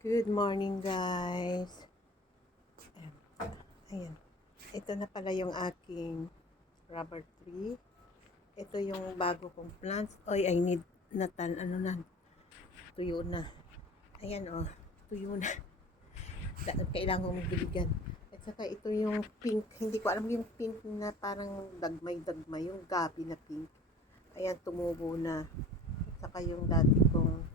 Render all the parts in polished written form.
Good morning, guys. Ayan. Ito na pala yung aking rubber tree. Ito yung bago kong plants. Oy, I need tuyo na. Ayan, oh. Tuyo na. Kailangan kong biligan. At saka ito yung pink. Hindi ko alam yung pink na parang dagmay-dagmay. Yung gabi na pink. Ayan, tumubo na. At saka yung dati kong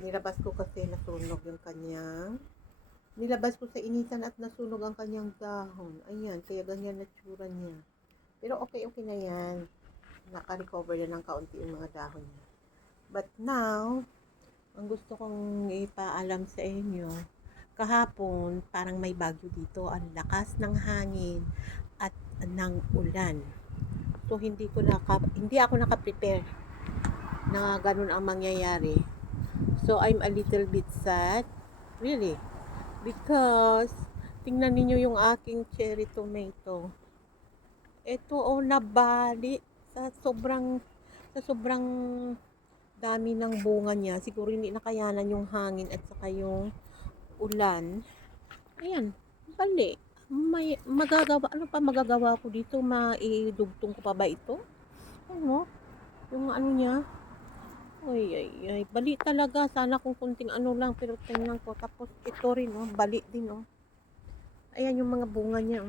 nilabas ko kasi nasunog yung kanyang nilabas ko sa initan at nasunog ang kanyang dahon. Ayan, kaya ganyan na tsura niya. Pero okay na yan. Naka-recover na ng kaunti yung mga dahon niya. But now, ang gusto kong ipaalam sa inyo, kahapon parang may bagyo dito. Ang lakas ng hangin at ng ulan. So hindi ako naka-prepare na ganun ang mangyayari. So I'm a little bit sad. Really. Because, tingnan niyo yung aking cherry tomato. Ito nabali sa sobrang dami ng bunga niya. Siguro hindi nakayanan yung hangin at saka yung ulan. Ayan, bali. Ano pa magagawa ko dito? Maidugtong ko pa ba ito? Ano? Yung ano niya? Ay, bali talaga. Sana kung kunting ano lang, pero tingnan ko. Tapos ito rin, bali din, Ayan yung mga bunga niya,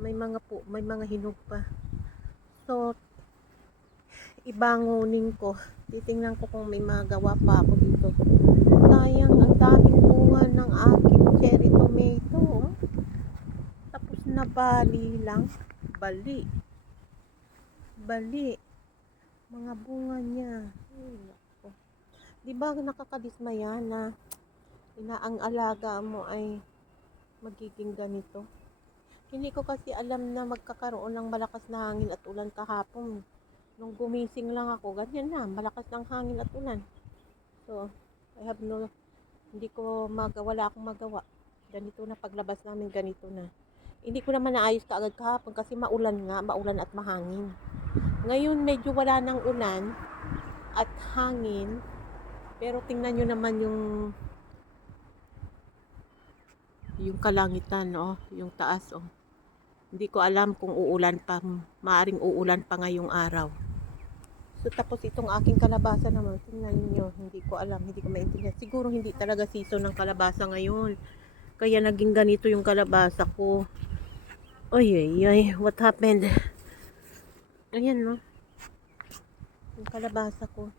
May mga hinog pa. So, ibangunin ko. Titingnan ko kung may magawa pa ako dito. Sayang, ang daming bunga ng aking cherry tomato, Tapos nabali lang. Bali. Mga bunga niya. Di ba nakakadismaya na ang alaga mo ay magiging ganito? Hindi ko kasi alam na magkakaroon ng malakas na hangin at ulan kahapon. Nung gumising lang ako, ganyan na, malakas ng hangin at ulan. So, wala akong magawa. Ganito na paglabas namin, ganito na. Hindi ko naman naayos kaagad kahapon kasi maulan at mahangin. Ngayon medyo wala ng ulan at hangin, pero tingnan nyo naman yung kalangitan, yung taas, Hindi ko alam kung uulan pa, maaring uulan pa ngayong araw. So tapos itong aking kalabasa naman, tingnan niyo, hindi ko alam, hindi ko maintindihan. Siguro hindi talaga season ng kalabasa ngayon. Kaya naging ganito yung kalabasa ko. Ay, what happened? Ayan, no. Yung kalabasa ko.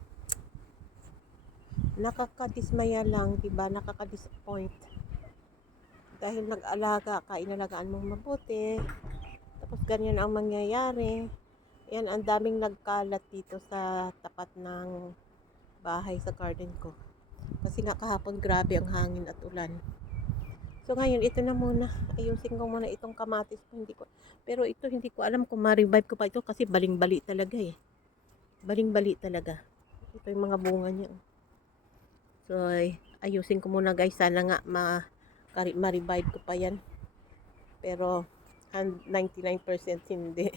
Nakakadismaya lang, 'di ba? Nakaka-disappoint. Dahil inalagaan mong mabuti. Tapos ganyan ang mangyayari. Ayan, ang daming nagkalat dito sa tapat ng bahay sa garden ko. Kasi nga kahapon grabe ang hangin at ulan. So ngayon, ito na muna. Ayusin ko muna itong kamatis ko. Pero ito hindi ko alam kung ma-revive ko pa ito kasi baling-bali talaga eh. Baling-bali talaga. Ito yung mga bunga niya. So ayusin ko muna guys. Sana nga ma-revive ko pa yan. Pero 99% hindi.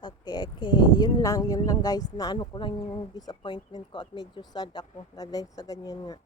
Okay. Yun lang guys. Na ano ko lang yung disappointment ko at medyo sad ako na dahil sa ganyan nga.